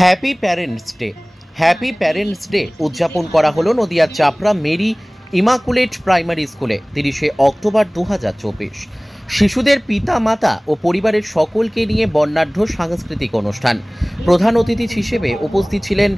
Happy parents day. Happy parents day উদযাপন করা হলো নদিয়ার চাপড়া মেরি ইমাকুলেট প্রাইমারি স্কুলে 30শে অক্টোবর 2024। শিশুদের পিতা মাতা ও পরিবারের সকলকে নিয়ে বর্ণাঢ্য সাংস্কৃতিক অনুষ্ঠান। প্রধান অতিথি হিসেবে উপস্থিত ছিলেন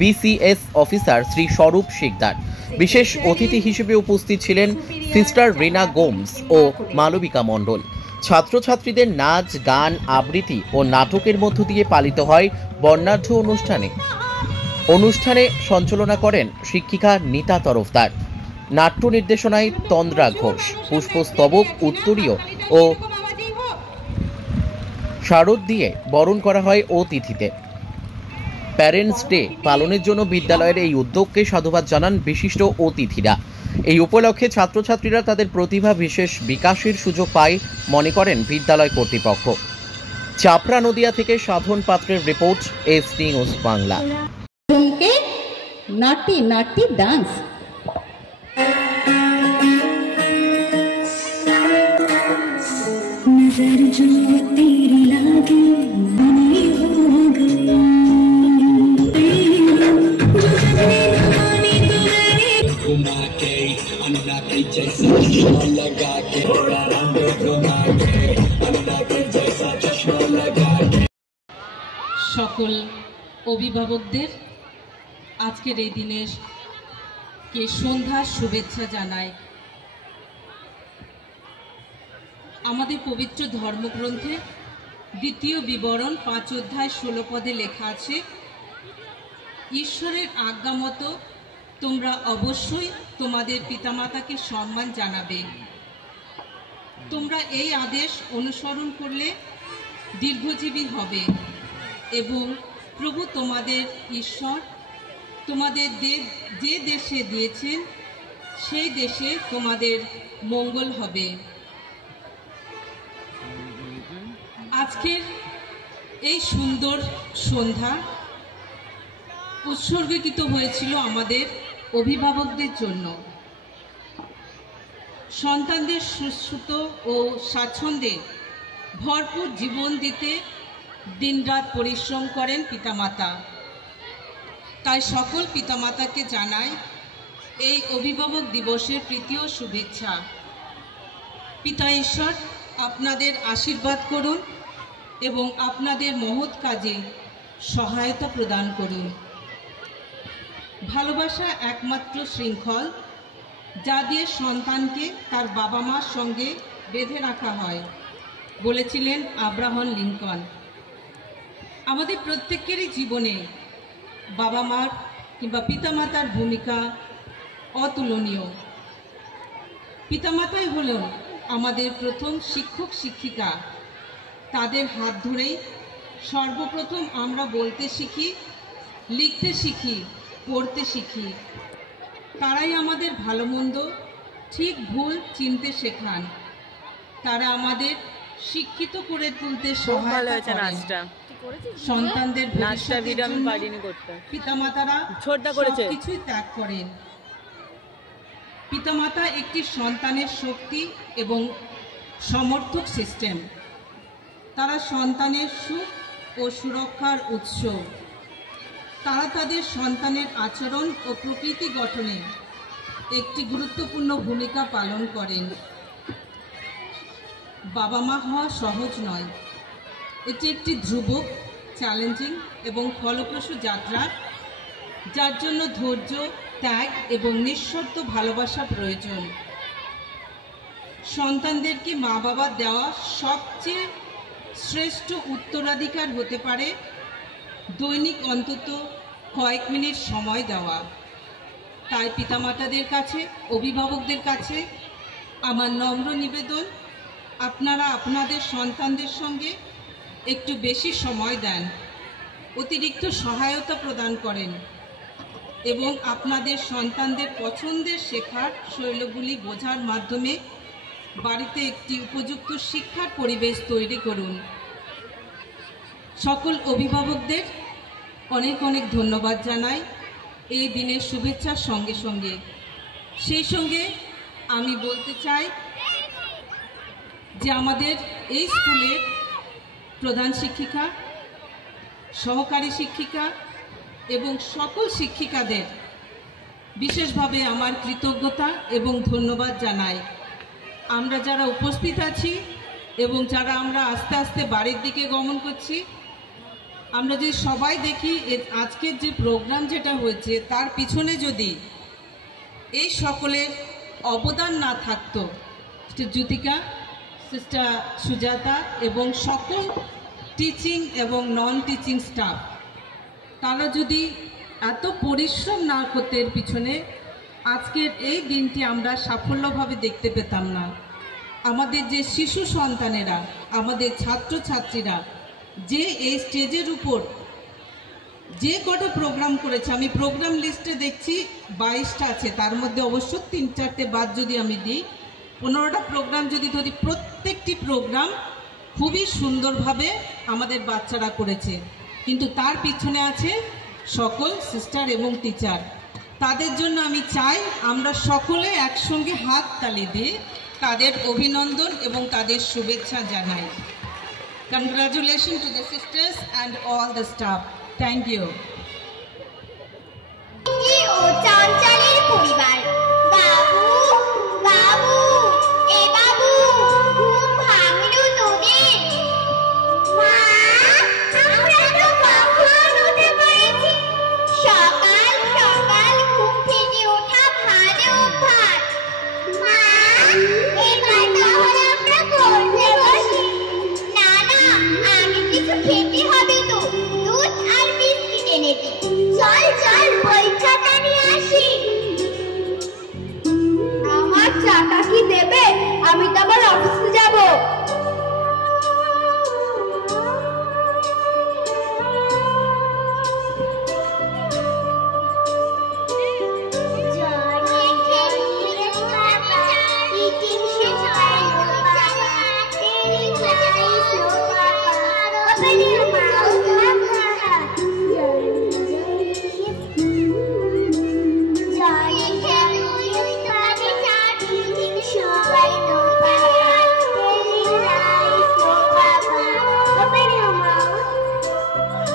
বিসিএস অফিসার শ্রী স্বরূপ শিকদার। বিশেষ অতিথি হিসেবে উপস্থিত ছিলেন সিস্টার রিনা গোমস ও মালবিকা মণ্ডল। ছাত্রছাত্রীদের নাচ, গান, আবৃত্তি ও নাটকের মধ্য দিয়ে পালিত হয় বর্ণাঢ্য অনুষ্ঠানে সঞ্চালনা করেন শিক্ষিকা নীতা তরফদার। নাট্য নির্দেশনায় তন্দ্রা ঘোষ, পুষ্পস্তবক, উত্তরীয় ও শারদ দিয়ে বরণ করা হয় অতিথিতে। প্যারেন্টস ডে পালনের জন্য বিদ্যালয়ের এই উদ্যোগকে সাধুবাদ জানান বিশিষ্ট অতিথিরা। এই উপলক্ষে ছাত্রছাত্রীরা তাদের প্রতিভা বিশেষ বিকাশের সুযোগ পায় মনে করেন বিদ্যালয় কর্তৃপক্ষ। চাপড়া নদিয়া থেকে সাধন পাত্রের রিপোর্ট, এস নিউজ বাংলা। নাটি নাটি ডান্স नजर जो तेरी लागे बनी हो गई घुमा के अन्ना के जैसा चश्मा लगा के घुमा के अन्ना के जैसा चश्मा लगा के। সকল অভিভাবকদের আজকের এই দিনের কে সন্ধ্যার শুভেচ্ছা জানাই। আমাদের পবিত্র ধর্মগ্রন্থে দ্বিতীয় বিবরণ 5 অধ্যায় 16 পদে লেখা আছে, ঈশ্বরের আজ্ঞা মতো তোমরা অবশ্যই তোমাদের পিতামাতাকে সম্মান জানাবে। তোমরা এই আদেশ অনুসরণ করলে দীর্ঘজীবী হবে এবং প্রভু তোমাদের ঈশ্বর তোমাদের যে দেশে দিয়েছেন সেই দেশে তোমাদের মঙ্গল হবে। আজকের এই সুন্দর সন্ধ্যা উৎসর্গীকৃত হয়েছিল আমাদের অভিভাবকদের জন্য। সন্তানদের সুস্থ ও স্বাচ্ছন্দ্যে ভরপুর জীবন দিতে দিনরাত পরিশ্রম করেন পিতামাতা। তাই সকল পিতামাতাকে জানাই এই অভিভাবক দিবসের প্রীতি ও শুভেচ্ছা। পিতা ঈশ্বর আপনাদের আশীর্বাদ করুন এবং আপনাদের মহৎ কাজে সহায়তা প্রদান করুন। ভালোবাসা একমাত্র শৃঙ্খল যা দিয়ে সন্তানকে তার বাবা মার সঙ্গে বেঁধে রাখা হয়, বলেছিলেন আব্রাহাম লিঙ্কন। আমাদের প্রত্যেকেরই জীবনে বাবা মার কিংবা পিতামাতার ভূমিকা অতুলনীয়। পিতামাতাই হলেন আমাদের প্রথম শিক্ষক শিক্ষিকা। তাদের হাত ধরেই সর্বপ্রথম আমরা বলতে শিখি, লিখতে শিখি, পড়তে শিখি। তারাই আমাদের ভালো মন্দ, ঠিক ভুল চিনতে শেখান। তারা আমাদের শিক্ষিত করে তুলতে সহায়তা করেন। সন্তানদের ভবিষ্যতের জন্য পিতামাতারা সবকিছুই ত্যাগ করেন। পিতামাতা একটি সন্তানের শক্তি এবং সমর্থক সিস্টেম। তারা সন্তানের সুখ ও সুরক্ষার উৎস। তারা তাদের সন্তানের আচরণ ও প্রকৃতি গঠনে একটি গুরুত্বপূর্ণ ভূমিকা পালন করেন। বাবা মা হওয়া সহজ নয়। এটি একটি ধ্রুবক, চ্যালেঞ্জিং এবং ফলপ্রসূ যাত্রা, যার জন্য ধৈর্য, ত্যাগ এবং নিঃশর্ত ভালোবাসা প্রয়োজন। সন্তানদেরকে মা বাবা দেওয়া সবচেয়ে শ্রেষ্ঠ উত্তরাধিকার হতে পারে দৈনিক অন্তত কয়েক মিনিট সময় দেওয়া। তাই পিতামাতাদের কাছে, অভিভাবকদের কাছে আমার নম্র নিবেদন, আপনারা আপনাদের সন্তানদের সঙ্গে একটু বেশি সময় দেন, অতিরিক্ত সহায়তা প্রদান করেন এবং আপনাদের সন্তানদের পছন্দের শেখার শৈলগুলি বোঝার মাধ্যমে বাড়িতে একটি উপযুক্ত শিক্ষার পরিবেশ তৈরি করুন। সকল অভিভাবকদের অনেক অনেক ধন্যবাদ জানাই এই দিনের শুভেচ্ছার সঙ্গে সঙ্গে। সেই সঙ্গে আমি বলতে চাই যে আমাদের এই স্কুলের প্রধান শিক্ষিকা সহকারী শিক্ষিকা এবং সকল শিক্ষিকাদের বিশেষভাবে আমার কৃতজ্ঞতা এবং ধন্যবাদ জানাই। আমরা যারা উপস্থিত আছি এবং যারা আমরা আস্তে আস্তে বাড়ির দিকে গমন করছি, আমরা যদি সবাই দেখি আজকের যে প্রোগ্রাম যেটা হয়েছে তার পিছনে যদি এই সকলের অবদান না থাকতো, সিস্টার জ্যোতিকা, সিস্টার সুজাতা এবং সকল টিচিং এবং নন টিচিং স্টাফ, তারা যদি এত পরিশ্রম না করতে এর পিছনে, আজকের এই দিনটি আমরা সাফল্যভাবে দেখতে পেতাম না। আমাদের যে শিশু সন্তানেরা, আমাদের ছাত্রছাত্রীরা যে এই স্টেজের উপর যে কটা প্রোগ্রাম করেছে, আমি প্রোগ্রাম লিস্টে দেখছি 22টা আছে, তার মধ্যে অবশ্য 3-4টে বাদ যদি আমি দিই, 15টা প্রোগ্রাম যদি ধরি, প্রত্যেকটি প্রোগ্রাম খুবই সুন্দরভাবে আমাদের বাচ্চারা করেছে। কিন্তু তার পিছনে আছে সকল সিস্টার এবং টিচার। তাদের জন্য আমি চাই আমরা সকলে একসঙ্গে হাত তালি দিয়ে তাদের অভিনন্দন এবং তাদের শুভেচ্ছা জানাই। Congratulation to the sisters and all the staff. Thank you. চঞ্চলের পরিবার। বাবু বাবু, এ বাবু, ঘুম ভাঙলো তোদের? মা, আমরা তো কখন উঠে পড়েছি। সকাল সকাল ঘুম থেকে ওঠা ভালো অভ্যাস। মা, এবার তাহলে আমরা পড়তে বসি। না না, আগে কিছু খেতে হবে তো, দুধ আর বিস্কিট এনে দে। চল চল, পরীক্ষাটা নিয়ে আসি। আমার চাটা কি দেবে? আমি তো আবার অফিসে যাব।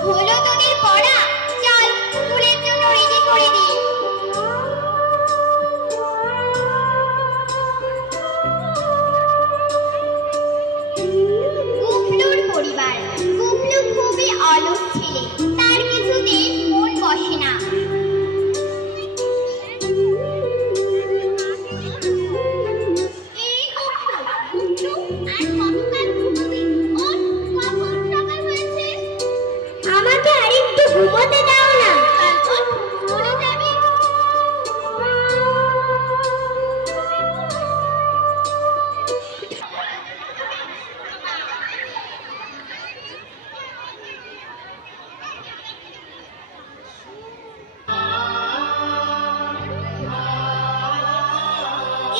হলো তোদের পড়া? চল স্কুলের জন্য রেডি করে দিই। গুবলুর পরিবার। গুবলু খুবই অলস ছেলে, তার কিছুতে মন বসে না। এই গুবলু, আর কতকাল ঘুমাবি? ওঠ, কখন সকাল হয়েছে। আমাকে আরেকটু ঘুমোতে দাও না। স্কুলে যাবি?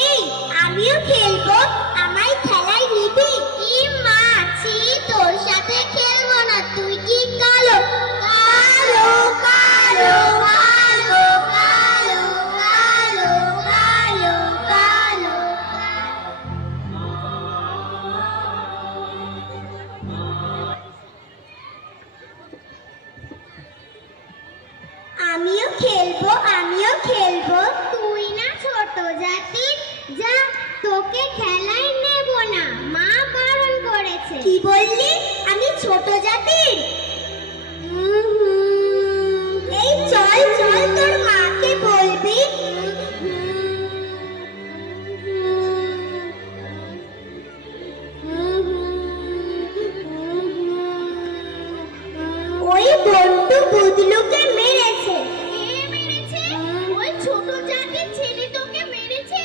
এই, আমিও খেলবো, আমায় খেলায় নিবি? ই মা, ছি, তোর সাথে খেলবো না। তুই কি কালো? কালো কালো কালো কালো কালো কালো কালো। আমিও খেলবো, আমিও খেলবো। তুই না ছোট জাতির, যা, তোকে খেলায় নেব না, মা বারণ করেছে। কি বললি? আমি ছোট জাতির? এই চল চল, তোর মাকে বলবি। ওই বন্ধু বুদলুকে মেরেছে। কে মেরেছে? ওই ছোট জাতির ছেলে তোকে মেরেছে।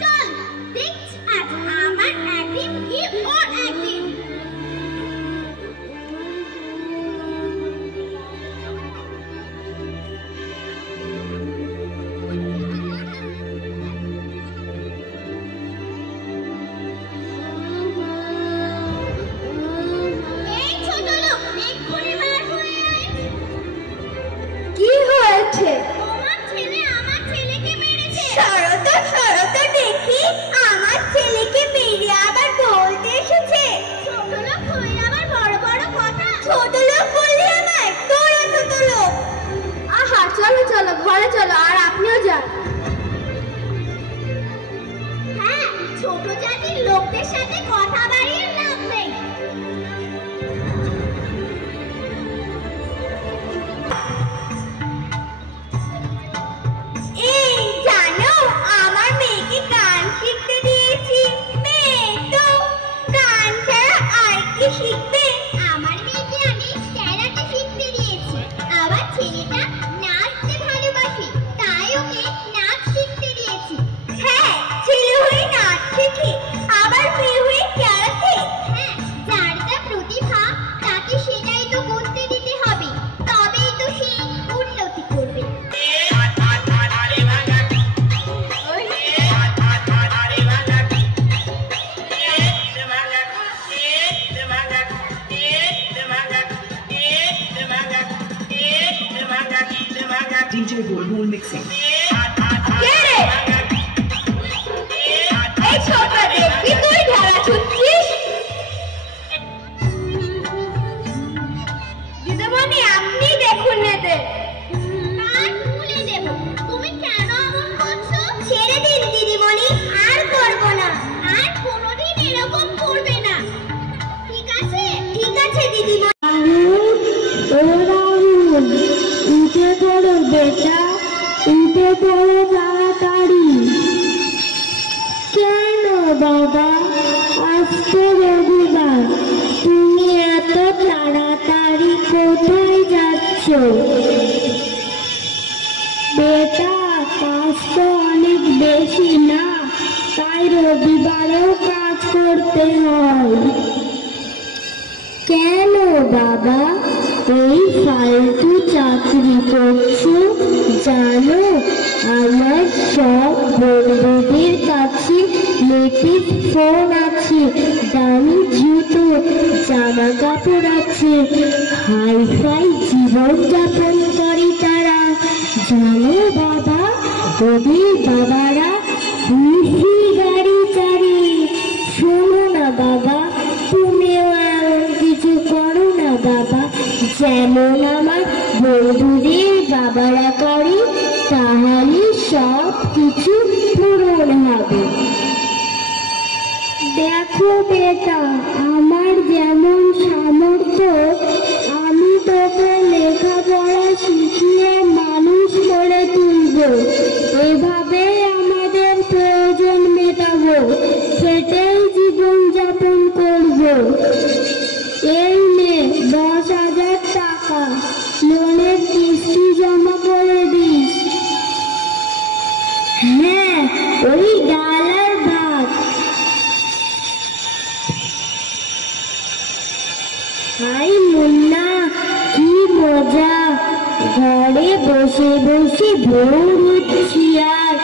চল দেখছি আজ আমার একদিন কি ওর একদিন। এই ছোট লোক, এক্ষুনি বার হয়ে আয়। কি হলো? DJ Bulbul mixing. কে রে? এই ছোকরা দেখবি তুই ঢালা ছুটছিস? দিদিমণি আপনি দেখুন এদের। আর ভুলে দেব। তুমি কেন এমন করছো? ছেড়ে দিন দিদিমণি, আর করব না। আর কোনোদিন এরকম করবে না। ঠিক আছে? ঠিক আছে দিদিমণি। উঠে পড়ো বেটা, উঠে পড়ো তাড়াতাড়ি। কেন বাবা, আজকে রবিবার, তুমি এত তাড়াতাড়ি কোথায় যাচ্ছ? বেটা কাজ তো অনেক বেশি না, তাই রবিবারেও কাজ করতে হয়। কেন বাবা এই ফালতু চাকরি করছো? জানো আমার সব বন্ধুদের কাছে লেটেস্ট ফোন আছে, দামি জুতো, জামা কাপড় আছে, হাই ফাই জীবন যাপন করে তারা। জানো বাবা ওদের বাবারা খুশি গাড়ি চারে। শোনো না বাবা, তুমিও এমন কিছু করো না বাবা, যেমন আমার বন্ধুদের বাবারা করে, তাহলে সব কিছু পূরণ হবে। দেখো বেটা, আমার যেমন সামর্থ্য আমি তোকে লেখাপড়া শিখিয়ে মানুষ করে তুলব। এভাবে আমাদের প্রয়োজন মেটাবো, সেটাই জীবন যাপন করব। এই নে 10,000 টাকা, লোনের কিস্তি জমা করে দিস। হ্যাঁ, ওই ডাল আর ভাত। হাই মুন্না, কি মজা, ঘরে বসে বসে বোর হচ্ছি আর।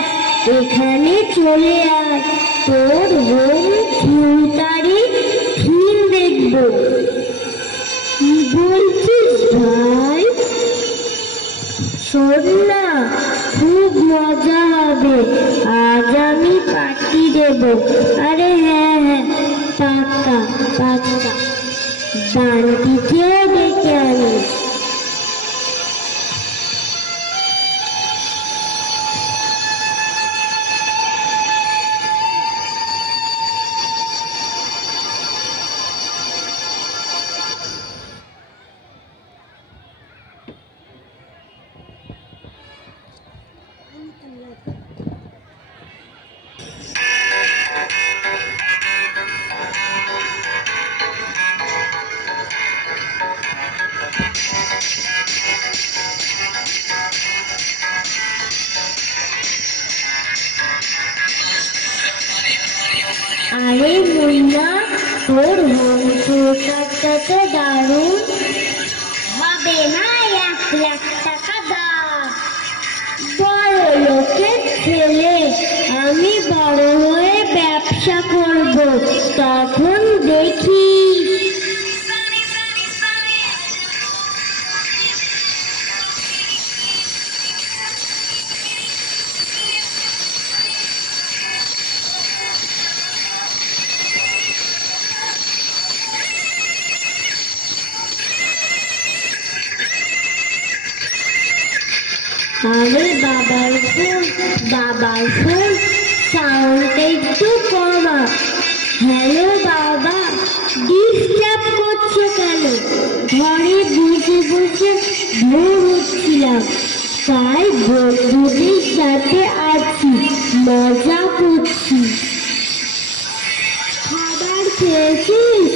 এখানে চলে আয়, তোর হোম থিয়েটারে ফিল্ম দেখবো। কি বলছিস ভাই? শোন না, খুব মজা হবে, আজ আমি পার্টি দেব। আরে হ্যাঁ হ্যাঁ, পাক্কা পাক্কা, বান্টিকেও ডেকে আনি। আরে মুন্না, তোর হোম থিয়েটারটা তো দারুণ হবে না। 1 লাখ টাকা দাও। বড় লোকের ছেলে, আমি বড় হয়ে ব্যবসা করব, তখন দেখি। আরে বাবার ফোন, বাবার ফোন, সাউন্ডটা একটু কমা। হ্যালো বাবা, ডিস্টার্ব করছো কেন? ঘরে বসে বসে বোর হচ্ছিলাম, তাই বন্ধুদের সাথে আছি, মজা করছি। খাবার খেয়েছিস?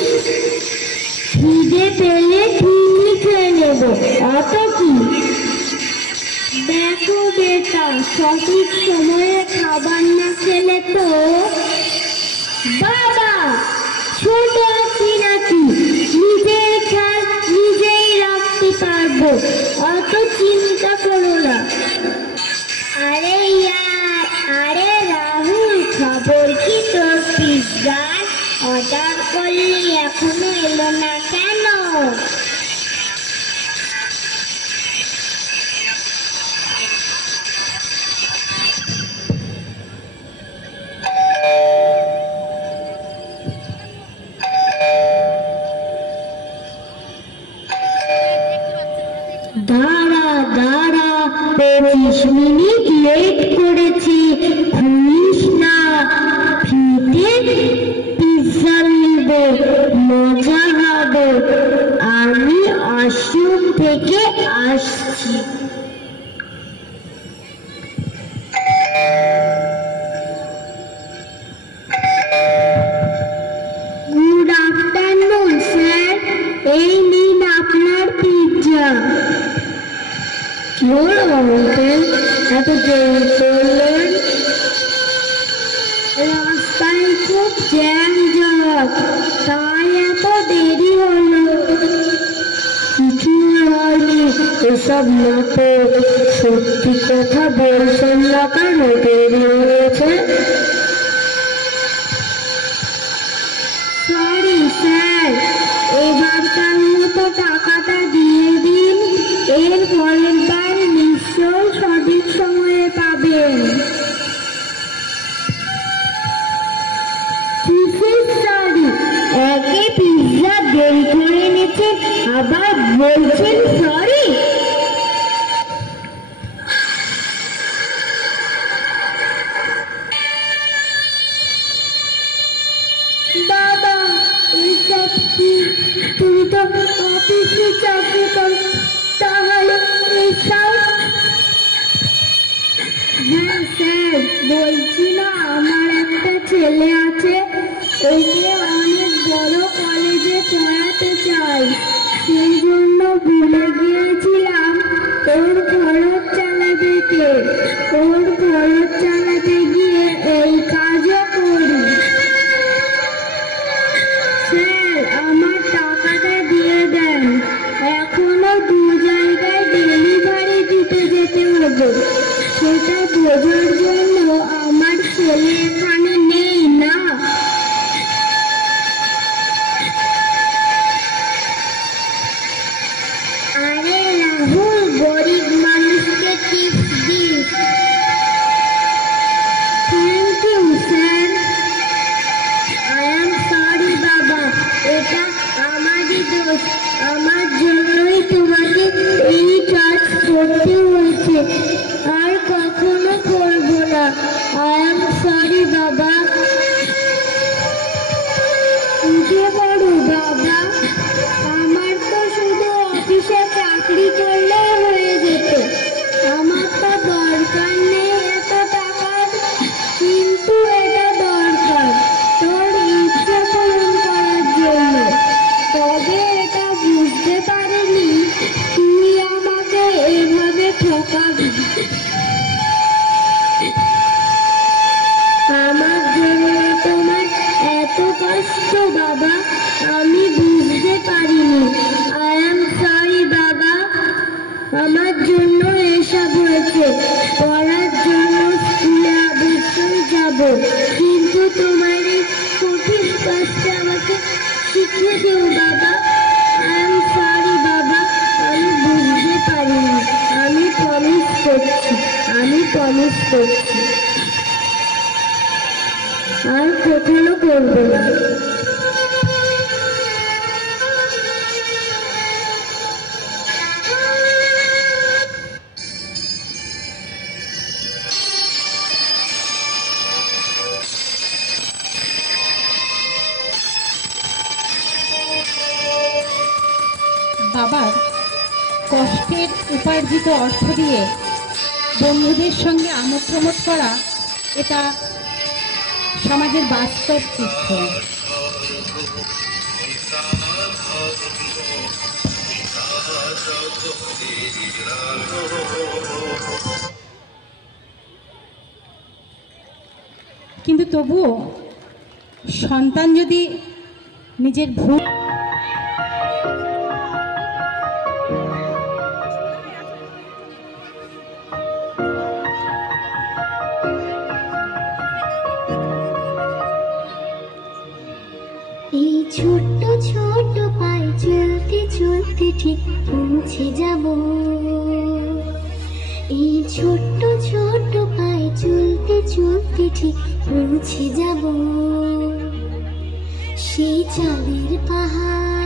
খিদে পেলে ঠিকই খেয়ে নেবো, অত কি। দেখো বেটা, সঠিক সময়ে খাবার না খেলে তো। বাবা ছোট আছি নাকি, নিজের খেয়াল নিজেই রাখতে পারবো, অত চিন্তা করো না। আরে ইয়ার, আরে রাহুল, খবর কি তোর পিৎজার অর্ডার করলি এখনো এলো না কেন? দাঁড়া দাঁড়া, 25 মিনিট লেট করেছি, খুলিস না। ফ্রিতে পিৎজা নিব, মজা হবে। আমি আশ্রম থেকে আসছি। গুড আফটারনুন স্যার, এই নিন আপনার পিৎজা। কি হলো আঙ্কেল, এত দেরি করলেন? রাস্তায় খুব জ্যাম জট, তাই এত দেরি হলো। কিছু হয়নি, এসব নাটক। সত্যি কথা বলছেন না কেন দেরি হয়েছে? সরি স্যার, এবারকার মতো টাকাটা দিয়ে দিন। এর পরের বার নিশ্চয় সঠিক সময়ে পাবেন। সরি, একে পিৎজা দেরি করে এনেছেন, আবার বলছেন সরি। বাবা, এইসব কি? তুমি তো অফিসে চাকরি করো, তাহলে এইসব? হ্যাঁ স্যার, বলছি না আমার একটা ছেলে আছে, ওকে অনেক বড় কলেজে পড়াতে চাই। সেই জন্য ভুলে গিয়েছিলাম ওর খরচ চালাতে গিয়ে এই কাজও করি। স্যার, আমার টাকাটা দিয়ে দেন, এখনো 2 জায়গায় ডেলিভারি দিতে যেতে হবে। সেটা বোঝার জন্য আমার ছেলে এখানে নেই না। আরে রাহুল, গরিব মানুষকে টিপস দিস। Thank you sir. I am sorry বাবা, এটা আমারই দোষ। আমার জন্যই তোমাকে এই কাজ করতে হয়েছে, আর কখনো করবো না। আই এম সরি বাবা। উঠে পড়ো বাবা, আমার তো শুধু অফিসে চাকরি করলেই হয়ে যেত। আমার তো দরকার নেই এত টাকার, কিন্তু এটা দরকার তোর ইচ্ছে পূরণ করার জন্য। তবে এটা বুঝতে পারিনি তুই আমাকে এভাবে ঠকাবি। আমার জন্য তোমার এত কষ্ট বাবা, আমি বুঝতে পারিনি। আই এম সরি বাবা, আমার জন্য এসব হয়েছে। পড়ার জন্য স্কুলে অবশ্যই যাব, কিন্তু তোমার এই কঠিন কাজটা আমাকে শিখিয়ে দিও বাবা। আই এম সরি বাবা, আমি বুঝতে পারিনি। আমি প্রমিস করছি আর কখনো করবো না। বাবার কষ্টের উপার্জিত অর্থ দিয়ে বন্ধুদের সঙ্গে আমোদ প্রমোদ করা, এটা সমাজের বাস্তব চিত্র। কিন্তু তবুও সন্তান যদি নিজের ভুল এই ছোট্ট ছোট্ট পায়ে চলতে চলতে ঠিক পৌঁছে যাব। এই ছোট্ট ছোট্ট পায়ে চলতে চলতে ঠিক পৌঁছে যাব। সেই চাঁদের পাহাড়